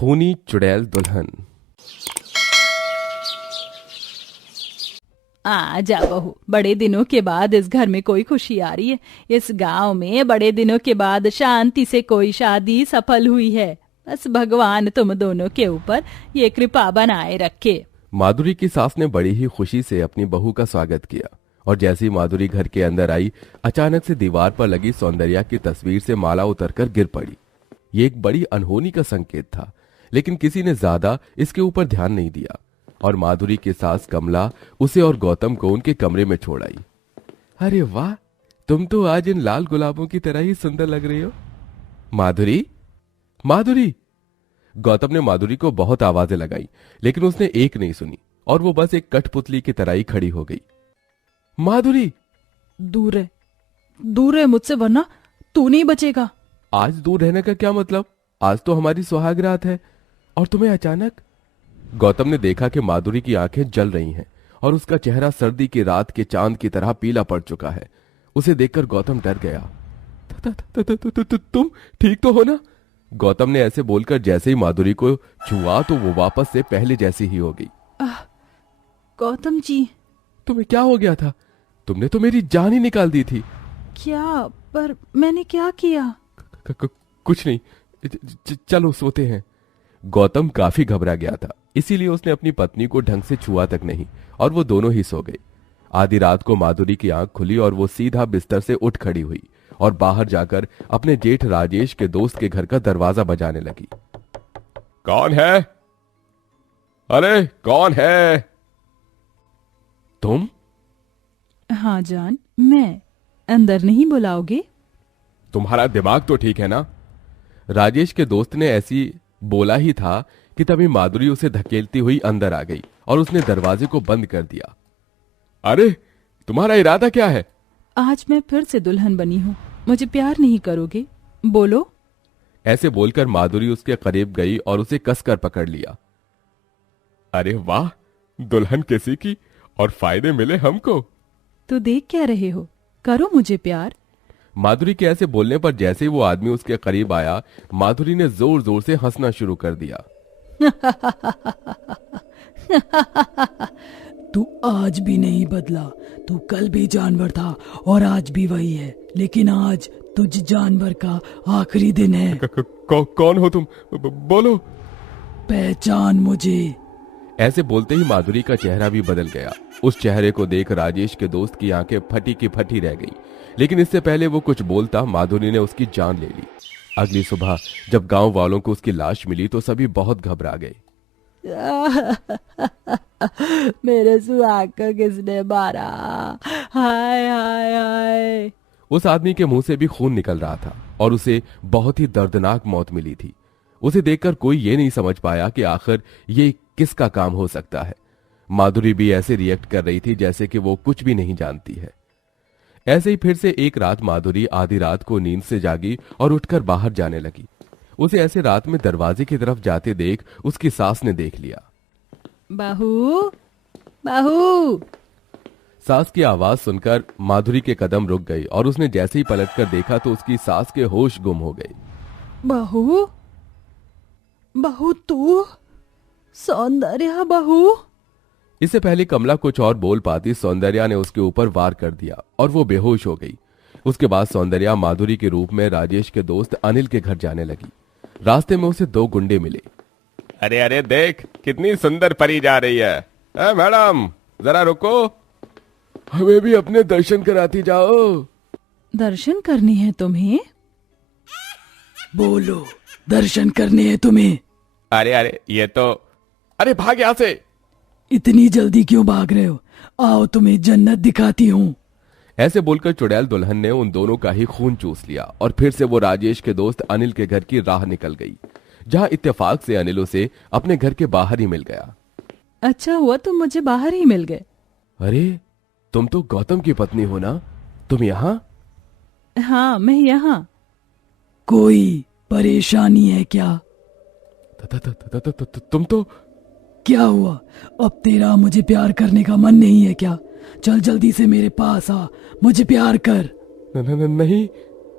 खूनी चुड़ैल दुल्हन। आजा बहू, बड़े दिनों के बाद इस घर में कोई खुशी आ रही है। इस गांव में बड़े दिनों के बाद शांति से कोई शादी सफल हुई है। बस भगवान तुम दोनों के ऊपर ये कृपा बनाए रखे। माधुरी की सास ने बड़ी ही खुशी से अपनी बहू का स्वागत किया और जैसे ही माधुरी घर के अंदर आई, अचानक से दीवार पर लगी सौंदर्या की तस्वीर से माला उतरकर गिर पड़ी। ये एक बड़ी अनहोनी का संकेत था, लेकिन किसी ने ज्यादा इसके ऊपर ध्यान नहीं दिया और माधुरी की सास कमला उसे और गौतम को उनके कमरे में छोड़ आई। अरे वाह, तुम तो आज इन लाल गुलाबों की तरह ही सुंदर लग रही हो। माधुरी, माधुरी। गौतम ने माधुरी को बहुत आवाजें लगाई, लेकिन उसने एक नहीं सुनी और वो बस एक कठपुतली की तरह ही खड़ी हो गई। माधुरी, दूर है मुझसे, वरना तू नहीं बचेगा। आज दूर रहने का क्या मतलब? आज तो हमारी सुहाग रात है और तुम्हें अचानक। गौतम ने देखा कि माधुरी की आंखें जल रही हैं और उसका चेहरा सर्दी की रात के चांद की तरह पीला पड़ चुका है। उसे देखकर गौतम डर गया। तुम ठीक तो हो ना? गौतम ने ऐसे बोलकर जैसे ही माधुरी को छुआ तो वो वापस से पहले जैसी ही हो गई। गौतम जी, तुम्हें क्या हो गया था? तुमने तो मेरी जान ही निकाल दी थी। क्या? पर मैंने क्या किया? कुछ नहीं, चलो सोते हैं। गौतम काफी घबरा गया था, इसीलिए उसने अपनी पत्नी को ढंग से छुआ तक नहीं और वो दोनों ही सो गए। आधी रात को माधुरी की आंख खुली और वो सीधा बिस्तर से उठ खड़ी हुई और बाहर जाकर अपने जेठ राजेश के दोस्त के घर का दरवाजा बजाने लगी। कौन है? अरे कौन है? तुम? हाँ जान, मैं। अंदर नहीं बुलाओगे? तुम्हारा दिमाग तो ठीक है ना? राजेश के दोस्त ने ऐसी बोला ही था कि तभी माधुरी उसे धकेलती हुई अंदर आ गई और उसने दरवाजे को बंद कर दिया। अरे तुम्हारा इरादा क्या है? आज मैं फिर से दुल्हन बनी हूँ, मुझे प्यार नहीं करोगे? बोलो। ऐसे बोलकर माधुरी उसके करीब गई और उसे कसकर पकड़ लिया। अरे वाह, दुल्हन किसी की और फायदे मिले हमको। तो देख क्या रहे हो, करो मुझे प्यार। माधुरी के ऐसे बोलने पर जैसे ही वो आदमी उसके करीब आया, माधुरी ने जोर जोर से हंसना शुरू कर दिया। तू आज भी नहीं बदला। तू कल भी जानवर था और आज भी वही है, लेकिन आज तुझ जानवर का आखिरी दिन है। कौन हो तुम? बोलो। पहचान मुझे। ऐसे बोलते ही माधुरी का चेहरा भी बदल गया। उस चेहरे को देख राजेश के दोस्त की आंखें फटी की फटी रह गई, लेकिन इससे पहले वो कुछ बोलता माधुरी ने उसकी जान ले ली। अगली सुबह जब गांव वालों को उसकी लाश मिली तो सभी बहुत घबरा गए। मेरे सुहाग को किसने मारा? हाय हाय हाय। उस आदमी के मुंह से भी खून निकल रहा था और उसे बहुत ही दर्दनाक मौत मिली थी। उसे देखकर कोई ये नहीं समझ पाया कि आखिर ये किसका काम हो सकता है। माधुरी भी ऐसे रिएक्ट कर रही थी जैसे कि वो कुछ भी नहीं जानती है। ऐसे ही फिर से एक रात माधुरी आधी रात को नींद से जागी और उठकर बाहर जाने लगी। उसे ऐसे रात में दरवाजे की तरफ जाते देख उसकी सास ने देख लिया। बहू, बहू। सास की आवाज सुनकर माधुरी के कदम रुक गई और उसने जैसे ही पलटकर देखा तो उसकी सास के होश गुम हो गए। बहू, बहू तू? सौंदर्या बहू? इससे पहले कमला कुछ और बोल पाती, सौंदर्या ने उसके ऊपर वार कर दिया और वो बेहोश हो गई। उसके बाद सौंदर्या माधुरी के रूप में राजेश के दोस्त अनिल के घर जाने लगी। रास्ते में उसे दो गुंडे मिले। अरे अरे देख, कितनी सुंदर परी जा रही है। मैडम जरा रुको, हमें भी अपने दर्शन कराती जाओ। दर्शन करने हैं तुम्हें? बोलो, दर्शन करने हैं तुम्हें? अरे अरे ये तो, अरे भाग यहाँ से। इतनी जल्दी क्यों भाग रहे हो? आओ तुम्हें जन्नत दिखाती हूँ। ऐसे बोलकर चुड़ैल दुल्हन ने उन दोनों का ही खून चूस लिया और फिर से वो राजेश के दोस्त अनिल के घर की राह निकल गई, जहां इत्तेफाक से अनिल उसे अपने घर के बाहर ही मिल गया। अच्छा हुआ तुम मुझे बाहर ही मिल गए। अरे तुम तो गौतम की पत्नी हो ना? तुम यहाँ? हाँ मैं यहाँ। कोई परेशानी है क्या? तुम तो। क्या हुआ? अब तेरा मुझे प्यार करने का मन नहीं है क्या? चल जल्दी से मेरे पास आ, मुझे प्यार कर। नहीं।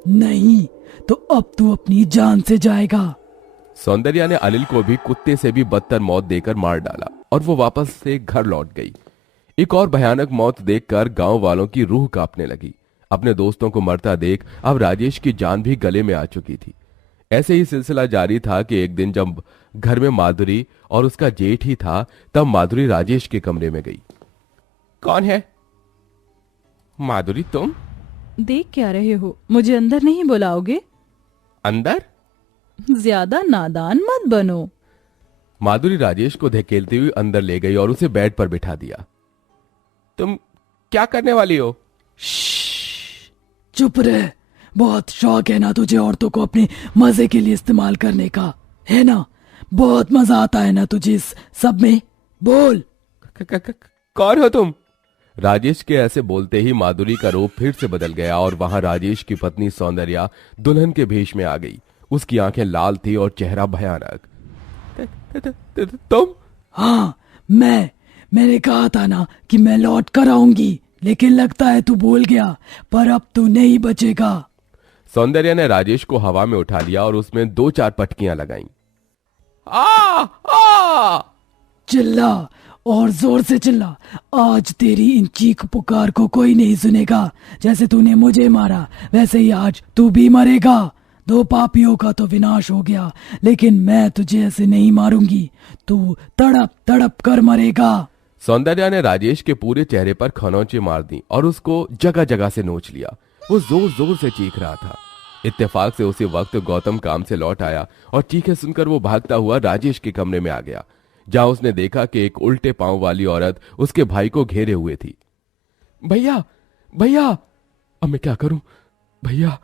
नहीं तो अब तू अपनी जान से जाएगा। सौंदर्या ने अनिल को भी कुत्ते से भी बदतर मौत देकर मार डाला और वो वापस से घर लौट गई। एक और भयानक मौत देखकर गांव वालों की रूह कांपने लगी। अपने दोस्तों को मरता देख अब राजेश की जान भी गले में आ चुकी थी। ऐसे ही सिलसिला जारी था कि एक दिन जब घर में माधुरी और उसका जेठ ही था, तब माधुरी राजेश के कमरे में गई। कौन है? माधुरी तुम? देख क्या रहे हो? मुझे अंदर नहीं बुलाओगे? अंदर? ज्यादा नादान मत बनो। माधुरी राजेश को धकेलती हुई अंदर ले गई और उसे बेड पर बिठा दिया। तुम क्या करने वाली हो? चुप रह। बहुत शौक है ना तुझे औरतों को अपने मजे के लिए इस्तेमाल करने का, है ना? बहुत मजा आता है ना तुझे इस सब में? बोल। कौन हो तुम? राजेश के ऐसे बोलते ही माधुरी का रूप फिर से बदल गया और वहां राजेश की पत्नी सौंदर्या दुल्हन के भेष में आ गई। उसकी आंखें लाल थी और चेहरा भयानक। तुम? हाँ, मैंने कहा था ना कि मैं लौट कर आऊंगी, लेकिन लगता है तू भूल गया। पर अब तू नहीं बचेगा। सौंदर्या ने राजेश को हवा में उठा लिया और उसमें 2-4 पटकियां लगाईं। चिल्ला और जोर से चिल्ला। आज तेरी इन चीख पुकार को कोई नहीं सुनेगा। जैसे तूने मुझे मारा वैसे ही आज तू भी मरेगा। 2 पापियों का तो विनाश हो गया, लेकिन मैं तुझे ऐसे नहीं मारूंगी। तू तड़प तड़प कर मरेगा। सौंदर्या ने राजेश के पूरे चेहरे पर खनौचे मार दी और उसको जगह जगह से नोच लिया। वो जोर जोर से चीख रहा था। इत्तेफाक से उसी वक्त गौतम काम से लौट आया और चीखें सुनकर वो भागता हुआ राजेश के कमरे में आ गया, जहां उसने देखा कि एक उल्टे पांव वाली औरत उसके भाई को घेरे हुए थी। भैया भैया, अब मैं क्या करूं? भैया!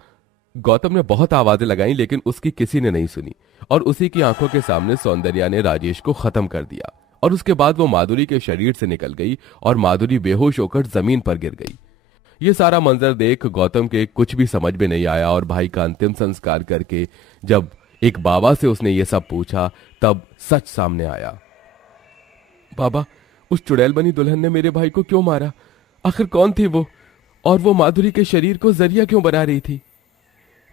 गौतम ने बहुत आवाजें लगाई, लेकिन उसकी किसी ने नहीं सुनी और उसी की आंखों के सामने सौंदर्या ने राजेश को खत्म कर दिया और उसके बाद वो माधुरी के शरीर से निकल गई और माधुरी बेहोश होकर जमीन पर गिर गई। ये सारा मंजर देख गौतम के कुछ भी समझ में नहीं आया और भाई का अंतिम संस्कार करके जब एक बाबा से उसने ये सब पूछा, तब सच सामने आया। बाबा, उस चुड़ैल बनी दुल्हन ने मेरे भाई को क्यों मारा? आखिर कौन थी वो? और वो माधुरी के शरीर को जरिया क्यों बना रही थी?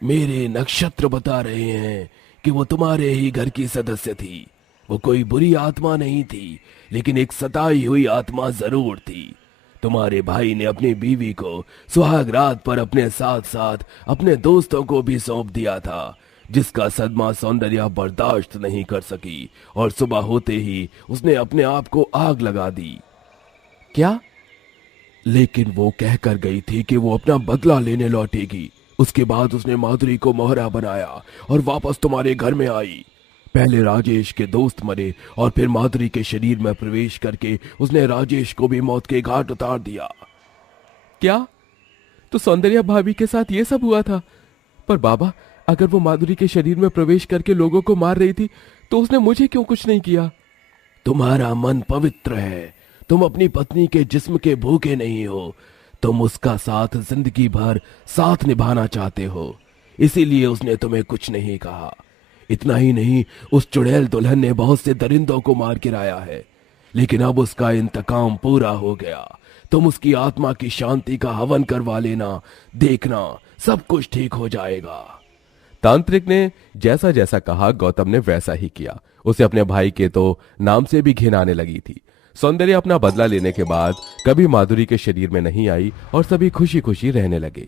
मेरे नक्षत्र बता रहे हैं कि वो तुम्हारे ही घर की सदस्य थी। वो कोई बुरी आत्मा नहीं थी, लेकिन एक सताई हुई आत्मा जरूर थी। तुम्हारे भाई ने अपनी बीवी को सुहाग रात पर अपने साथ साथ अपने दोस्तों को भी सौंप दिया था, जिसका सदमा सौंदर्या बर्दाश्त नहीं कर सकी और सुबह होते ही उसने अपने आप को आग लगा दी। क्या? लेकिन वो कहकर गई थी कि वो अपना बदला लेने लौटेगी। उसके बाद उसने माधुरी को मोहरा बनाया और वापस तुम्हारे घर में आई। पहले राजेश के दोस्त मरे और फिर माधुरी के शरीर में प्रवेश करके उसने राजेश को भी मौत के घाट उतार दिया। क्या? तो सौंदर्या भाभी के साथ ये सब हुआ था? पर बाबा, अगर वो माधुरी के शरीर में प्रवेश करके लोगों को मार रही थी तो उसने मुझे क्यों कुछ नहीं किया? तुम्हारा मन पवित्र है। तुम अपनी पत्नी के जिस्म के भूखे नहीं हो। तुम उसका साथ जिंदगी भर साथ निभाना चाहते हो, इसीलिए उसने तुम्हें कुछ नहीं कहा। इतना ही नहीं, उस चुड़ैल दुल्हन ने बहुत से दरिंदों को मार गिराया है, लेकिन अब उसका इंतकाम पूरा हो गया। तुम उसकी आत्मा की शांति का हवन करवा लेना, देखना सब कुछ ठीक हो जाएगा। तांत्रिक ने जैसा जैसा कहा गौतम ने वैसा ही किया। उसे अपने भाई के तो नाम से भी घिन आने लगी थी। सौंदर्या अपना बदला लेने के बाद कभी माधुरी के शरीर में नहीं आई और सभी खुशी खुशी रहने लगे।